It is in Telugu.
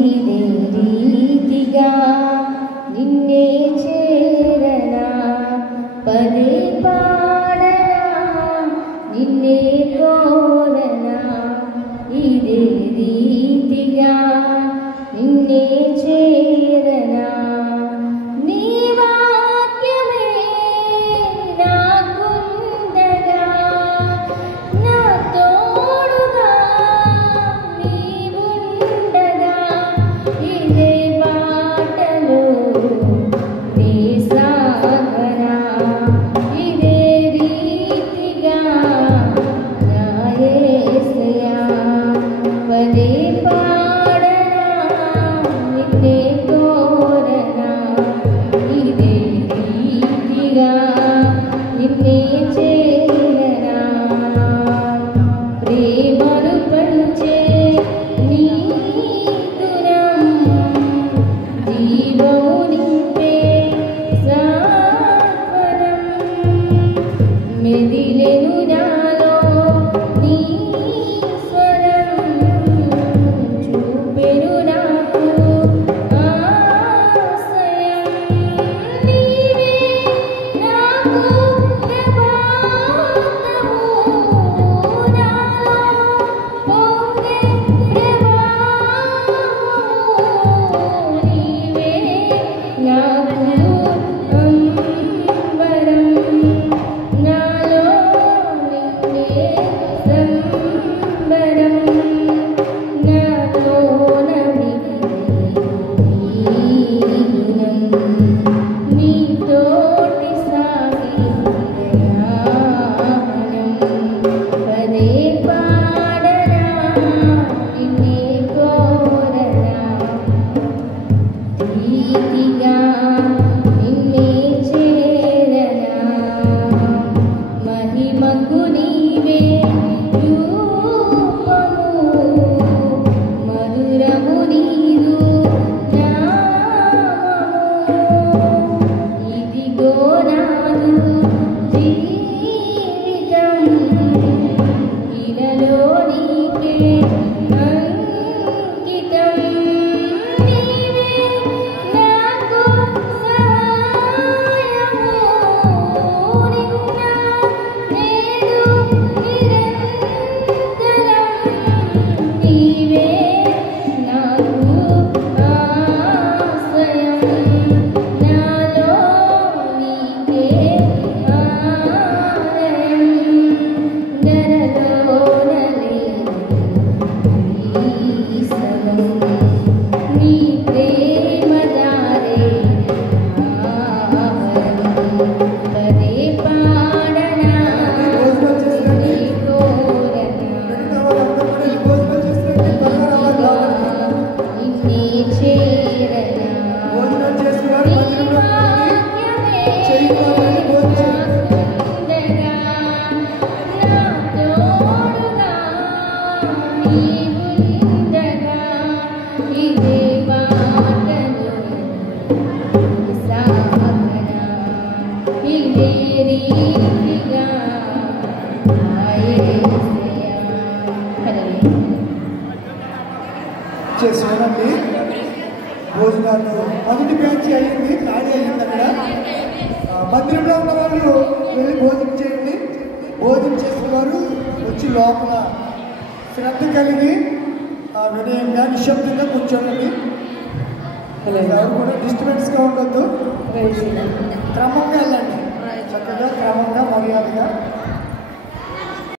ఇదే రీతిగా నిన్నే చేరనా పదే పాడనా నిన్నే కోరనా ఇదే రీతిగా నిన్నే చేరనా నీ వాక్యమే నాకుండగా నా తోడుగా నీవుండగా ఇదే బాటలో నీ సాగనా ఇదే రీతిగా నా యేసయ్యా పదే పాడనా నిన్నే కోరనా ఇదే రీతిగా నిన్నే చేరనా ప్రేమను పంచే నీ గుణం జీవము నింపే సాత్వనం మెదిలెను నాలో నీ స్వరం చూపెను నాకు ఆశయం నీవే నాకు ప్రభాతము నాలో పొంగే ప్రభావము నీవే నాకు అంబరం నాలో నిన్నే సంబరం నాలో నీ తోటి సాగి ప్రయాణం పదే పాడనా నిన్నే కోరనా రీతిగా నిన్నే చేరనా మహిమకు నీవే రూపము మధురము నీదు నామము ఇదిగో నాదు జీవితం ఇలలో నీకే అంకితం నీవే నాకు సహాయము నిన్న నేడు నిరంతరం నీవే నాకు ఆశ్రయం నాలో నీకే ఆలయం నరలోన లేదు ఈ సగం నీ ప్రేమ దారే ఆవరణం పదే పాడనా నిన్నే కోరనా నిన్నే చేరనా నీ వాక్యమే నాకుండగా నా తోడుగా నీవుండగా ఇదే బాటలో సాగనా ఇదే రీతిగా నా యేసయ్యా చేసానండి భోజనాలు మొదటి బ్యాచ్ అయ్యింది ఖాళీ అయ్యింది అక్కడ మందిరంలో ఉన్న వాళ్ళు వెళ్ళి భోజనం చేయండి భోజనం చేసిన వారు వచ్చి లోపల శ్రద్ధ కలిగి వినయంగా నిశ్శబ్దంగా కూర్చోండి ఎవరు కూడా డిస్టర్బెన్స్గా ఉండొద్దు క్రమంగా